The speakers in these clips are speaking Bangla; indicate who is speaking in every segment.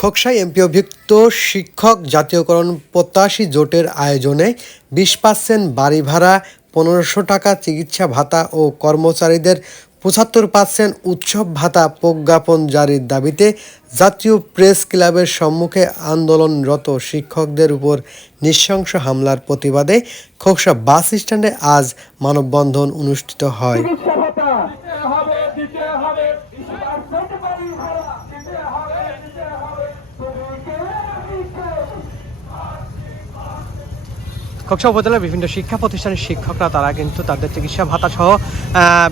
Speaker 1: খোকসাই অভিযুক্ত শিক্ষক জাতীয়করণ প্রত্যাশী জোটের আয়োজনে বিশ পার্সেন্ট বাড়ি ভাড়া পনেরোশো টাকা চিকিৎসা ভাতা ও কর্মচারীদের পঁচাত্তর পার্সেন্ট উৎসব ভাতা প্রজ্ঞাপন জারির দাবিতে জাতীয় প্রেস ক্লাবের সম্মুখে আন্দোলনরত শিক্ষকদের উপর নৃশংস হামলার প্রতিবাদে খোকসা বাস স্ট্যান্ডে আজ মানববন্ধন অনুষ্ঠিত হয়
Speaker 2: খোকসা উপজেলার বিভিন্ন শিক্ষা প্রতিষ্ঠানের শিক্ষকরা তারা কিন্তু তাদের চিকিৎসা ভাতা সহ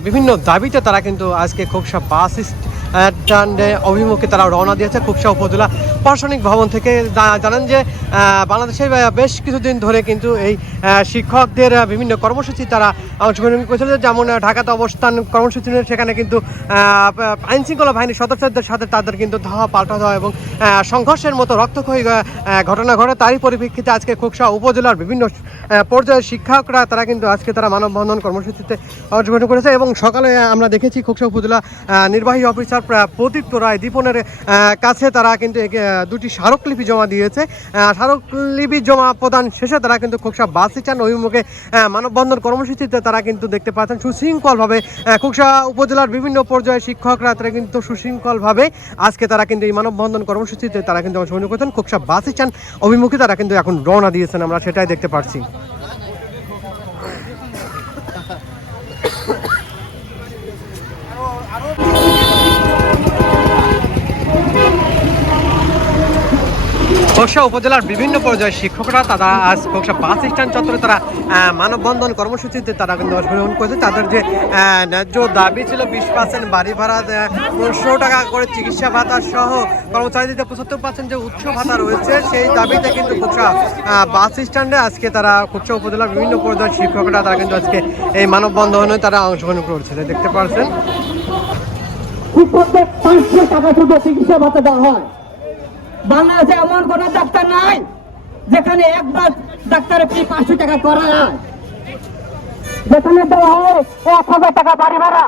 Speaker 2: বিভিন্ন দাবিতে তারা কিন্তু আজকে খোকসা বাস স্ট্যান্ডে অভিমুখে তারা রওনা দিয়েছে খোকসা উপজেলা প্রশাসনিক ভবন থেকে জানান যে বাংলাদেশের বেশ কিছুদিন ধরে কিন্তু এই শিক্ষকদের বিভিন্ন কর্মসূচি তারা অংশগ্রহণ করেছিল যেমন ঢাকাতে অবস্থান কর্মসূচি সেখানে কিন্তু আইনশৃঙ্খলা বাহিনীর সদস্যদের সাথে তাদের কিন্তু ধাওয়া পাল্টা দেওয়া এবং সংঘর্ষের মতো রক্তক্ষয়ী ঘটনা ঘটে তারই পরিপ্রেক্ষিতে আজকে খোকসা উপজেলার বিভিন্ন পর্যায়ের শিক্ষকরা তারা কিন্তু আজকে তারা মানববন্ধন কর্মসূচিতে অংশগ্রহণ করেছে এবং সকালে আমরা দেখেছি খোকসা উপজেলা নির্বাহী অফিসার প্রদীপ্ত রায় দীপনের কাছে তারা কিন্তু দুটি স্মারকলিপি জমা দিয়েছে স্মারকলিপি জমা প্রদান শেষে তারা কিন্তু খোকসা বাস চান অভিমুখে মানববন্ধন কর্মসূচিতে তারা কিন্তু দেখতে পাচ্ছেন সুশৃঙ্খলভাবে খোকসা উপজেলার বিভিন্ন পর্যায়ের শিক্ষকরা তারা কিন্তু সুশৃঙ্খলভাবে আজকে তারা কিন্তু এই মানববন্ধন কর্মসূচিতে তারা কিন্তু অংশগ্রহণ করেছেন খোকসা বাস চান অভিমুখে তারা কিন্তু এখন রওনা দিয়েছেন আমরা সেটাই দেখতে পাচ্ছি সিং খোকসা উপজেলার বিভিন্ন পর্যায়ের শিক্ষকরা তারা আজ খোকসা বাস স্ট্যান্ড চত্বরে তারা মানববন্ধন কর্মসূচিতে তারা কিন্তু অংশগ্রহণ করেছে তাদের যে ন্যায্য দাবি ছিল বিশ পার্সেন্ট বাড়ি ভাড়া পনেরোশো টাকা করে চিকিৎসা ভাতা সহ কর্মচারীদের পঁচাত্তর পার্সেন্ট যে উচ্চ ভাতা রয়েছে সেই দাবিতে কিন্তু খোকসা বাস স্ট্যান্ডে আজকে তারা খোকসা উপজেলার বিভিন্ন পর্যায়ের শিক্ষকরা তারা কিন্তু আজকে এই মানববন্ধনে তারা অংশগ্রহণ করেছে দেখতে পারছেন পাঁচশো টাকা শুধু চিকিৎসা ভাতা দেওয়া হয় বাংলাদেশে এমন কোন ডাক্তার নাই যেখানে একবার ডাক্তারের ফি পাঁচশো টাকা করা হয় যেখানে দেওয়া হয় এক হাজার টাকা বাড়ি ভাড়া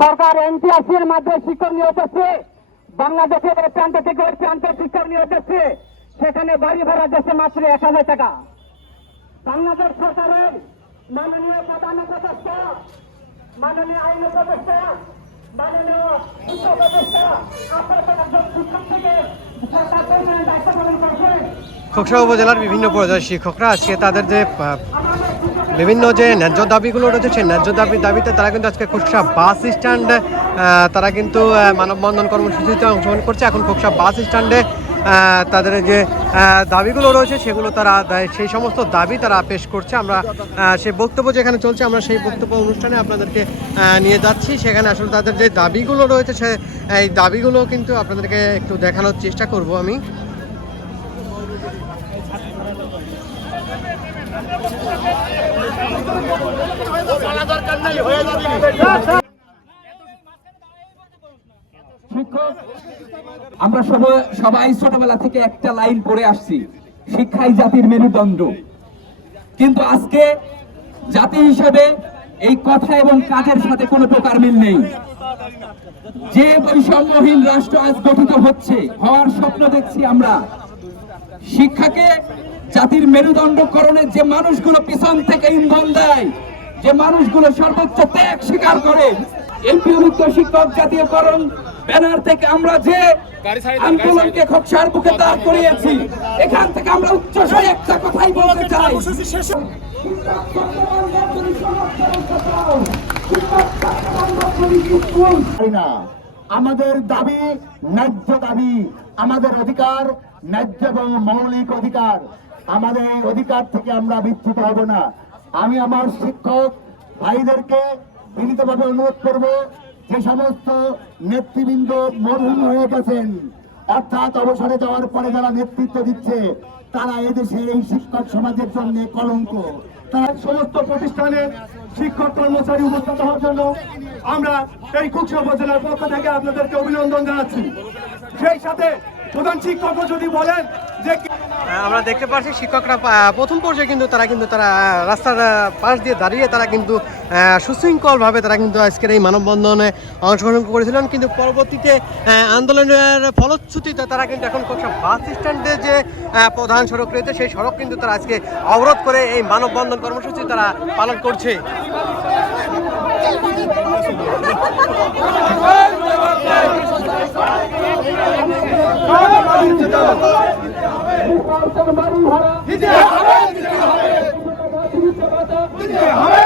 Speaker 2: সরকার এনটিআরসি এর মাধ্যমে শিক্ষক নিয়োগ করছে বাংলাদেশের প্রান্ত থেকে ওই প্রান্তের শিক্ষক নিয়োগ করছে সেখানে বাড়ি ভাড়া দেশে মাত্র এক হাজার টাকা বাংলাদেশ সরকারের মাননীয় প্রধান উপদেষ্টা মাননীয় আইন উপদেষ্টা বানানো মানে খোকসা উপজেলার বিভিন্ন পর্যায়ের শিক্ষকরা আজকে তাদের যে বিভিন্ন যে ন্যায্য দাবিগুলো রয়েছে সেই ন্যায্য দাবি দাবিতে তারা কিন্তু আজকে খোকসা বাস স্ট্যান্ড তারা কিন্তু মানববন্ধন কর্মসূচিতে অংশগ্রহণ করছে এখন খোকসা বাস স্ট্যান্ডে তাদের যে দাবিগুলো রয়েছে সেগুলো তারা সেই সমস্ত দাবি তারা পেশ করছে আমরা সেই বক্তব্য যেখানে চলছে আমরা সেই বক্তব্য অনুষ্ঠানে আপনাদেরকে নিয়ে যাচ্ছি সেখানে আসলে তাদের যে দাবিগুলো রয়েছে সে এই দাবিগুলো কিন্তু আপনাদেরকে একটু দেখানোর চেষ্টা করব আমি
Speaker 3: শিক্ষক আমরা সবাই ছোটবেলা থেকে একটা লাইন পড়ে আসছি শিক্ষাই জাতির মেরুদণ্ড কিন্তু আজকে জাতি হিসেবে এই কথা এবং কাজের সাথে কোনো প্রকার মিল নেই যে বৈষম্যহীন রাষ্ট্র আজ গঠিত হচ্ছে হওয়ার স্বপ্ন দেখছি আমরা শিক্ষাকে জাতির মেরুদণ্ড করণে যে মানুষগুলো পিছন থেকে ইন্ধন দেয় যে মানুষগুলো সর্বোচ্চ ত্যাগ স্বীকার করে এমপিভুক্ত শিক্ষক জাতীয়করণ ব্যানার থেকে আমরা যে আন্দোলনকে খোকসার বুকে দাঁড় করিয়েছি এখান থেকে আমরা উচ্চস্বরে একটা কথাই বলতে চাই
Speaker 4: আমাদের দাবি ন্যায্য দাবি আমাদের অধিকার ন্যায্য এবং মৌলিক অধিকার আমাদের এই অধিকার থেকে আমরা বিচ্ছুত হব না আমি আমার শিক্ষক ভাইদেরকে বিনীতভাবে অনুরোধ করবো যে সমস্ত নেতৃবৃন্দ মরহুম হয়ে গেছেন অর্থাৎ অবসরে যাওয়ার পরে যারা নেতৃত্ব দিচ্ছে তারা এদেশে এই শিক্ষক সমাজের জন্য কলঙ্ক তারা সমস্ত প্রতিষ্ঠানের শিক্ষক কর্মচারী উপস্থিত হওয়ার জন্য আমরা এই কুকসা উপজেলার পক্ষ থেকে আপনাদেরকে অভিনন্দন জানাচ্ছি সেই সাথে প্রধান শিক্ষক যদি বলেন যে
Speaker 2: হ্যাঁ, আমরা দেখতে পাচ্ছি শিক্ষকরা প্রথম পর্যায়ে কিন্তু তারা কিন্তু তারা রাস্তার পাশ দিয়ে দাঁড়িয়ে তারা কিন্তু সুশৃঙ্খলভাবে তারা কিন্তু আজকের এই মানববন্ধনে অংশগ্রহণ করেছিলেন কিন্তু পরবর্তীতে আন্দোলনের ফলশ্রুতিতে তারা কিন্তু এখন বাস স্ট্যান্ডে যে প্রধান সড়ক রয়েছে সেই সড়ক কিন্তু তারা আজকে অবরোধ করে এই মানববন্ধন কর্মসূচি তারা পালন করছে
Speaker 5: হবে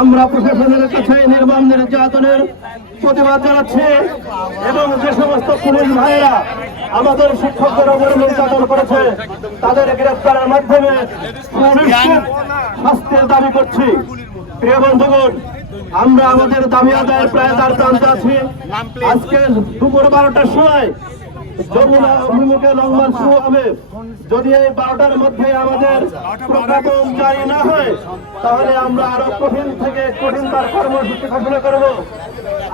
Speaker 5: আমরা প্রশাসনের কাছে নির্মাণ নির্যাতনের প্রতিবাদ জানাচ্ছি এবং যে সমস্ত পুলিশ ভাইয়া আমাদের শিক্ষকদের উপরে নির্যাতন করেছে তাদের গ্রেফতারের মাধ্যমে শাস্তির দাবি করছি প্রিয় বন্ধুগণ আমরা আমাদের দাবি আদায়ের প্রায় তার প্রান্তে আছি আজকে দুপুর বারোটার সময় অভিমুখে লংমার্চ শুরু হবে যদি এই বারোটার মধ্যে আমাদের প্রজ্ঞাপন জারি না হয় তাহলে আমরা আরো কঠিন থেকে কঠিন তার কর্মসূচি ঘোষণা করব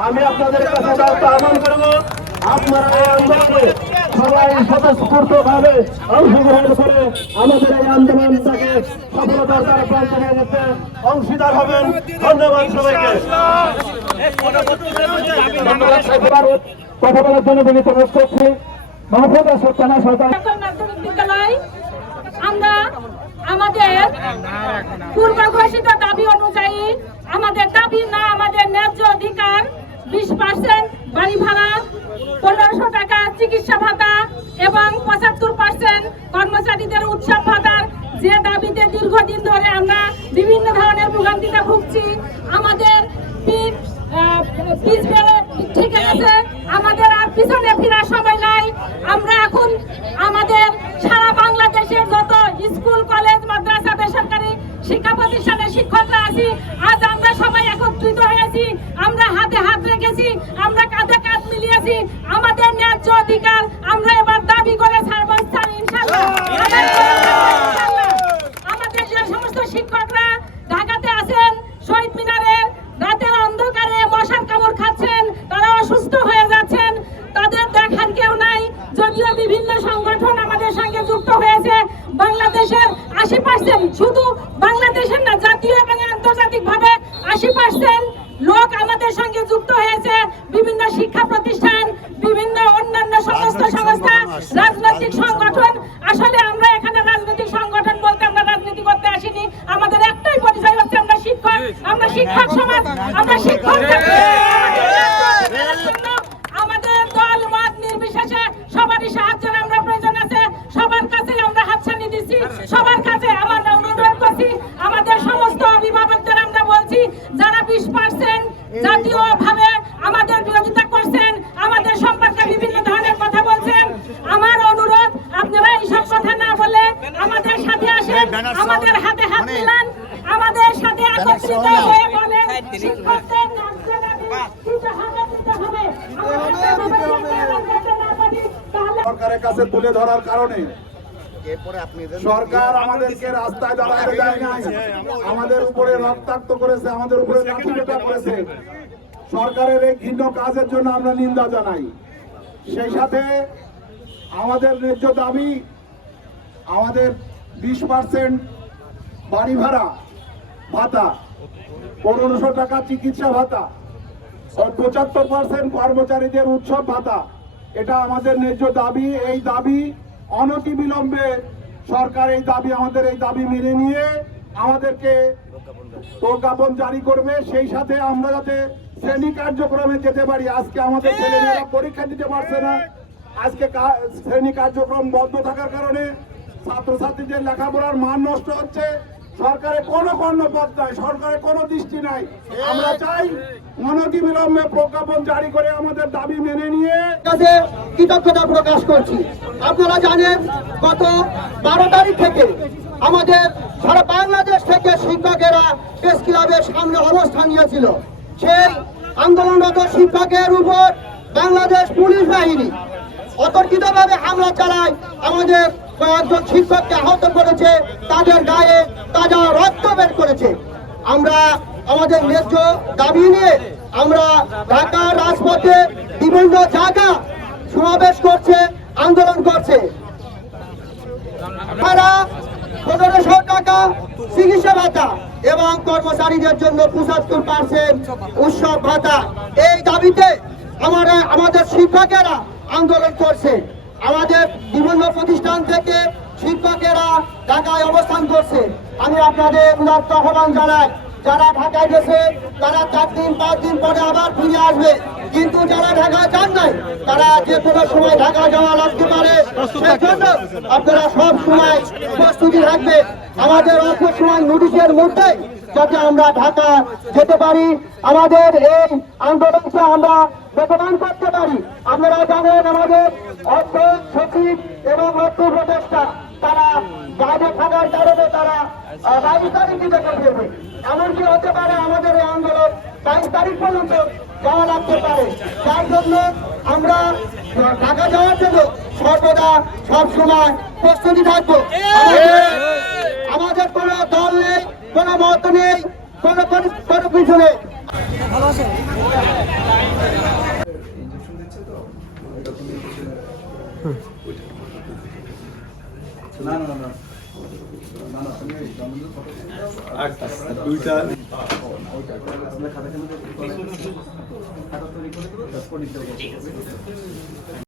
Speaker 5: আমি আপনাদের কাছে আহ্বান করব আপনারা সবাই স্বতঃস্ফূর্ত ভাবে অংশগ্রহণ করে অংশীদার হবেন ধন্যবাদ সবাইকে কথা বলার জন্য
Speaker 6: বিনীত অনুরোধ করছি মাহফুজা সুলতানা সুলতান আমরা আমাদের পূর্ব ঘোষিত দাবি অনুযায়ী আমাদের দাবি না আমাদের ন্যায্য অধিকার বিশ পার্সেন্ট বাড়ি ভাড়া পনেরোশো টাকা চিকিৎসা ভাতা এবং পঁচাত্তর পার্সেন্ট কর্মচারীদের উৎসব ভাতার যে দাবিতে দীর্ঘদিন ধরে আমরা বিভিন্ন ধরনের ভোগান্তিতে ভুগছি আমাদের পিস পিচ বিভিন্ন সংগঠন আমাদের সঙ্গে যুক্ত হয়েছে বাংলাদেশের আশি পার্সেন্ট শুধু বাংলাদেশের না জাতীয় এবং ভাবে আশি পার্সেন্ট লোক আমাদের সঙ্গে যুক্ত হয়েছে বিভিন্ন শিক্ষা প্রতিষ্ঠান বিভিন্ন অন্যান্য সমস্ত সংস্থা রাজনৈতিক সংগঠন আসলে আমরা এখানে রাজনৈতিক সংগঠন বলতে আমরা রাজনীতি করতে আসিনি আমাদের একটাই পরিচয় হচ্ছে আমরা শিক্ষক আমরা শিক্ষক সমাজ আমরা শিক্ষক সবার কাছে আমার অনুরোধ করছি আমাদের সমস্ত অভিভাবকদের আমরা বলছি যারা বিশ পার্সেন্ট জাতীয়ভাবে আমাদের বিরোধিতা করছেন আমাদের সম্পর্কে বিভিন্ন ধরনের কথা বলছেন আমার অনুরোধ আপনারা এইসব কথা না বলে আমাদের সাথে আসেন আমাদের হাতে হাত মিলান আমাদের সাথে একত্রিত হয়ে বলেন
Speaker 5: সরকারের কাছে তুলে ধরার কারণে সরকার আমাদেরকে রাস্তায় দাঁড়াতে দেয় নাই আমাদের উপরে রক্তাক্ত করেছে আমাদের উপরে লাঠিপেটা করেছে সরকারের এই ঘৃণ্য কাজের জন্য আমরা নিন্দা জানাই সেই সাথে আমাদের ন্যায্য দাবি আমাদের বিশ পার্সেন্ট বাড়ি ভাড়া ভাতা পনেরোশো টাকা চিকিৎসা ভাতা পঁচাত্তর পার্সেন্ট কর্মচারীদের উৎসব ভাতা এটা আমাদের ন্যায্য দাবি এই দাবি অনতিবিলম্বে সরকার এই দাবি আমাদের এই দাবি মেনে নিয়ে আমাদেরকে প্রজ্ঞাপন জারি করবে সেই সাথে আমরা যাতে শ্রেণী কার্যক্রমে যেতে পারি আজকে আমাদের ছেলেমেয়েরা পরীক্ষা দিতে পারছে না আজকে শ্রেণী কার্যক্রম বন্ধ থাকার কারণে ছাত্রছাত্রীদের লেখাপড়ার মান নষ্ট হচ্ছে সরকারের কোনো কর্ণপাত নাই সরকারের কোনো দৃষ্টি নাই আমরা চাই অনতিবিলম্বে প্রজ্ঞাপন জারি করে আমাদের দাবি মেনে নিয়ে
Speaker 3: কাছে কৃতজ্ঞতা প্রকাশ করছি আপনারা জানেন গত বারো তারিখ থেকে আমাদের সারা বাংলাদেশ থেকে শিক্ষকেরা প্রেস ক্লাবের সামনে অবস্থান নিয়েছিল সেই আন্দোলনরত শিক্ষকের উপর বাংলাদেশ পুলিশ বাহিনী অতর্কিতভাবে হামলা চালায় আমাদের কয়েকজন শিক্ষককে আহত করেছে তাদের গায়ে তাজা রক্ত বের করেছে আমরা আমাদের ন্যায্য দাবি নিয়ে আমরা ঢাকা রাজপথে বিভিন্ন জায়গা সমাবেশ করছে আন্দোলন করছে তারা পনেরোশো টাকা চিকিৎসা ভাতা এবং কর্মচারীদের জন্য পঁচাত্তর পার্সেন্ট উৎসব ভাতা এই দাবিতে আমরা আমাদের শিক্ষকেরা আন্দোলন করছে আমাদের বিভিন্ন প্রতিষ্ঠান থেকে শিক্ষকেরা ঢাকায় অবস্থান করছে আমি আপনাদের উদার্ত আহ্বান জানাই যারা ঢাকায় গেছে তারা চার দিন পাঁচ দিন পরে আবার ফিরে আসবে কিন্তু যারা ঢাকা চান নাই তারা যে কোনো সময় ঢাকা যাওয়া লাগতে পারে সেজন্য আপনারা সব সময় প্রস্তুতি থাকবে আমাদের অল্প সময় নোটিশের মধ্যে যাতে আমরা ঢাকা যেতে পারি আমাদের এই আন্দোলনকে আমরা বেতন করতে পারি আপনারা জানেন আমাদের অর্থ সচিব এবং অর্থ প্রচেষ্টা তারা বাইরে থাকার কারণে তারা বাইশ তারিখ দিতে পারবে এমনকি হতে পারে আমাদের এই আন্দোলন বাইশ তারিখ পর্যন্ত যাওয়া লাগতে পারে তার জন্য আমরা ঢাকা যাওয়ার জন্য সর্বদা সবসময় প্রস্তুতি থাকবো আমাদের কোনো দল নেই কোনো মত নেই কোনো কোনো কিছু নেই না না না দুইটা খাতা তৈরি করে